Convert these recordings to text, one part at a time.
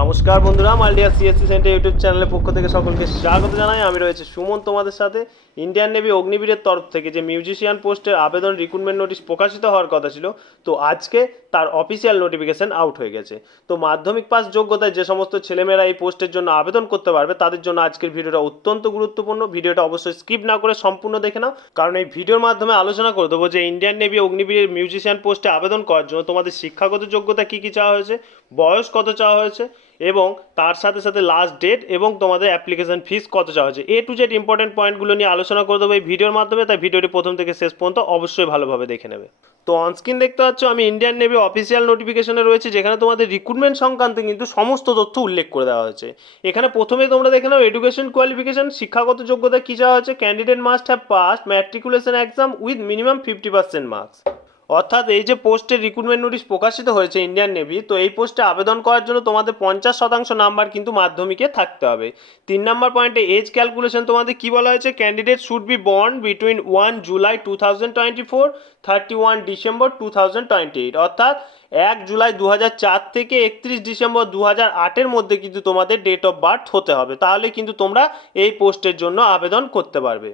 নমস্কার বন্ধুরা, মাল্টিয়া CSC centre YouTube চ্যানেলের পক্ষ থেকে সকলকে স্বাগত জানাই। আমি রয়েছে সুমন তোমাদের সাথে। ইন্ডিয়ান নেভি অগ্নিবীরের তরফ থেকে যে মিউজিশিয়ান পোস্টের আবেদন রিক্রুটমেন্ট নোটিশ প্রকাশিত হওয়ার কথা ছিল, তো আজকে তার অফিসিয়াল নোটিফিকেশন আউট হয়ে গেছে। তো মাধ্যমিক পাস যোগ্যতায় যে সমস্ত ছেলেমেয়েরা এই পোস্টের জন্য আবেদন করতে পারবে তাদের জন্য আজকের ভিডিওটা অত্যন্ত গুরুত্বপূর্ণ। ভিডিওটা অবশ্যই স্কিপ না করে সম্পূর্ণ দেখে নাও, কারণ এই ভিডিওর মাধ্যমে আলোচনা করে দেবো যে ইন্ডিয়ান নেভি অগ্নিবীরের মিউজিশিয়ান পোস্টে আবেদন করার জন্য তোমাদের শিক্ষাগত যোগ্যতা কী কী চাওয়া হয়েছে, বয়স কত চাওয়া হয়েছে, এবং তার সাথে সাথে লাস্ট ডেট এবং তোমাদের অ্যাপ্লিকেশন ফিস কত চাওয়া হয়েছে, এ টু জেড ইম্পর্টেন্ট পয়েন্টগুলো নিয়ে আলোচনা করে দেবো এই ভিডিওর মাধ্যমে। তাই ভিডিওটি প্রথম থেকে শেষ পর্যন্ত অবশ্যই ভালোভাবে দেখে নেবে। তো অনস্ক্রিন দেখতে পাচ্ছ আমি ইন্ডিয়ান নেভি অফিসিয়াল নোটিফিকেশনে রয়েছে, যেখানে তোমাদের রিক্রুটমেন্ট সংক্রান্ত কিন্তু সমস্ত তথ্য উল্লেখ করে দেওয়া হয়েছে। এখানে প্রথমে তোমরা দেখে নাও এডুকেশন কোয়ালিফিকেশন, শিক্ষাগত যোগ্যতা কী চাওয়া হয়েছে। Candidate must have passed matriculation exam with minimum 50% marks. অর্থাৎ এই যে পোস্টের রিক্রুটমেন্ট নোটিশ প্রকাশিত হয়েছে ইন্ডিয়ান নেভি, তো এই পোস্টে আবেদন করার জন্য তোমাদের 50% নাম্বার কিন্তু মাধ্যমিকে থাকতে হবে। 3 নম্বর পয়েন্টে এজ ক্যালকুলেশন তোমাদের কি বলা হয়েছে, candidate should be born between 1 July 2024 31 December 2028। অর্থাৎ 1 জুলাই 2004 থেকে 31 ডিসেম্বর 2008-এর মধ্যে কিন্তু তোমাদের ডেট অফ বার্থ হতে হবে, তাহলে কিন্তু তোমরা এই পোস্টের জন্য আবেদন করতে পারবে।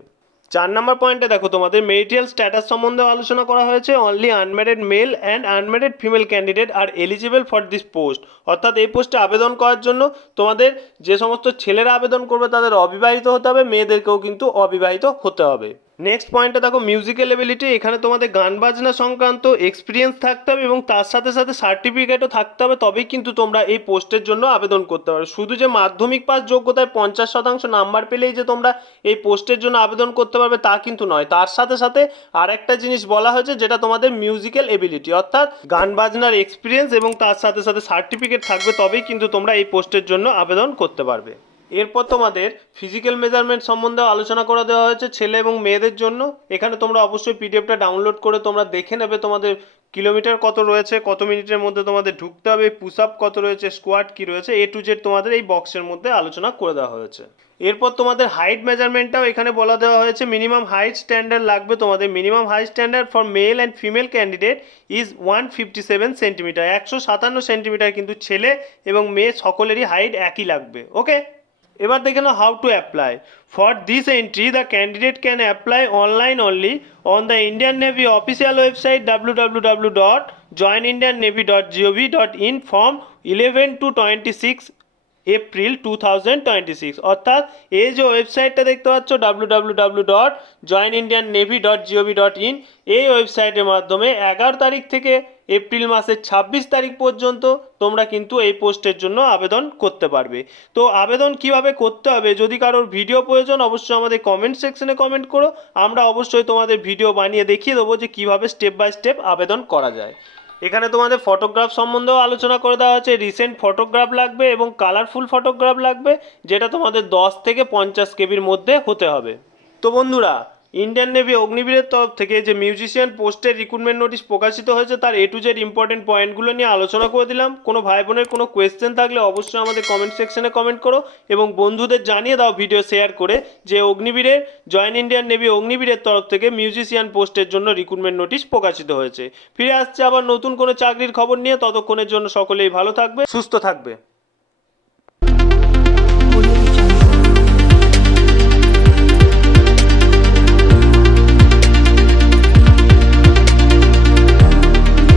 4 নম্বর পয়েন্টে দেখো তোমাদের মেরিটাল স্ট্যাটাস সম্বন্ধে আলোচনা করা হয়েছে। Only unmarried male and unmarried female candidate are eligible for this post. অর্থাৎ এই পোস্টে আবেদন করার জন্য তোমাদের যে সমস্ত ছেলেরা আবেদন করবে তাদের অবিবাহিত হতে হবে, মেয়েদেরকেও কিন্তু অবিবাহিত হতে হবে। নেক্সট পয়েন্টে দেখো মিউজিক্যাল এবিলিটি। এখানে তোমাদের গান বাজনা সংক্রান্ত এক্সপিরিয়েন্স থাকতে হবে এবং তার সাথে সাথে সার্টিফিকেটও থাকতে হবে, তবেই কিন্তু তোমরা এই পোস্টের জন্য আবেদন করতে পারবে। শুধু যে মাধ্যমিক পাস যোগ্যতায় 50% নাম্বার পেলেই যে তোমরা এই পোস্টের জন্য আবেদন করতে পারবে তা কিন্তু নয়। তার সাথে সাথে আর একটা জিনিস বলা হয়েছে, যেটা তোমাদের মিউজিক্যাল এবিলিটি, অর্থাৎ গান বাজনার এক্সপিরিয়েন্স এবং তার সাথে সাথে সার্টিফিকেট থাকবে, তবেই কিন্তু তোমরা এই পোস্টের জন্য আবেদন করতে পারবে। এরপর তোমাদের ফিজিক্যাল মেজারমেন্ট সম্বন্ধে আলোচনা করে দেওয়া হয়েছে ছেলে এবং মেয়েদের জন্য। এখানে তোমরা অবশ্যই পিডিএফটা ডাউনলোড করে তোমরা দেখে নেবে তোমাদের কিলোমিটার কত রয়েছে, কত মিনিটের মধ্যে তোমাদের ঢুকতে হবে, পুশ আপ কত রয়েছে, স্কোয়াট কী রয়েছে, এ টু জেড তোমাদের এই বক্সের মধ্যে আলোচনা করে দেওয়া হয়েছে। এরপর তোমাদের হাইট মেজারমেন্টটাও এখানে বলা দেওয়া হয়েছে। মিনিমাম হাইট স্ট্যান্ডার্ড লাগবে তোমাদের। Minimum height standard for male and female candidate is 157 centimetre. 157 centimetre কিন্তু ছেলে এবং মেয়ে সকলেরই হাইট একই লাগবে। ওকে, এবার দেখে নাও how to apply. For this entry the candidate can apply online only on the Indian navy official website www.joinindiannavy.gov.in from 11 to 26 April 2026। অর্থাৎ এই যে ওয়েবসাইটটা দেখতে পাচ্ছ www.joinindiannavy.gov.in, এই ওয়েবসাইটের মাধ্যমে 11 তারিখ থেকে এপ্রিল মাসের 26 তারিখ পর্যন্ত তোমরা কিন্তু এই পোস্টের জন্য আবেদন করতে পারবে। তো আবেদন কিভাবে করতে হবে, যদি কারোর ভিডিও প্রয়োজন অবশ্যই আমাদের কমেন্ট সেকশনে কমেন্ট করো, আমরা অবশ্যই তোমাদের ভিডিও বানিয়ে দেখিয়ে দেবো যে কীভাবে স্টেপ বাই স্টেপ আবেদন করা যায়। এখানে তোমাদের ফটোগ্রাফ সম্বন্ধেও আলোচনা করে দেওয়া হচ্ছে। রিসেন্ট ফটোগ্রাফ লাগবে এবং কালারফুল ফটোগ্রাফ লাগবে, যেটা তোমাদের 10 থেকে 50 কেবির মধ্যে হতে হবে। তো বন্ধুরা, ইন্ডিয়ান নেভি অগ্নিবীরের তরফ থেকে যে মিউজিশিয়ান পোস্টের রিক্রুটমেন্ট নোটিশ প্রকাশিত হয়েছে তার এ টু জেড ইম্পর্টেন্ট পয়েন্টগুলো নিয়ে আলোচনা করে দিলাম। কোনো ভাই বোনের কোনো কোয়েশ্চেন থাকলে অবশ্যই আমাদের কমেন্ট সেকশনে কমেন্ট করো এবং বন্ধুদের জানিয়ে দাও ভিডিও শেয়ার করে যে অগ্নিবীরের জয়েন ইন্ডিয়ান নেভি অগ্নিবীরের তরফ থেকে মিউজিশিয়ান পোস্টের জন্য রিক্রুটমেন্ট নোটিশ প্রকাশিত হয়েছে। ফিরে আসছে আবার নতুন কোনো চাকরির খবর নিয়ে, ততক্ষণের জন্য সকলেই ভালো থাকবে, সুস্থ থাকবে।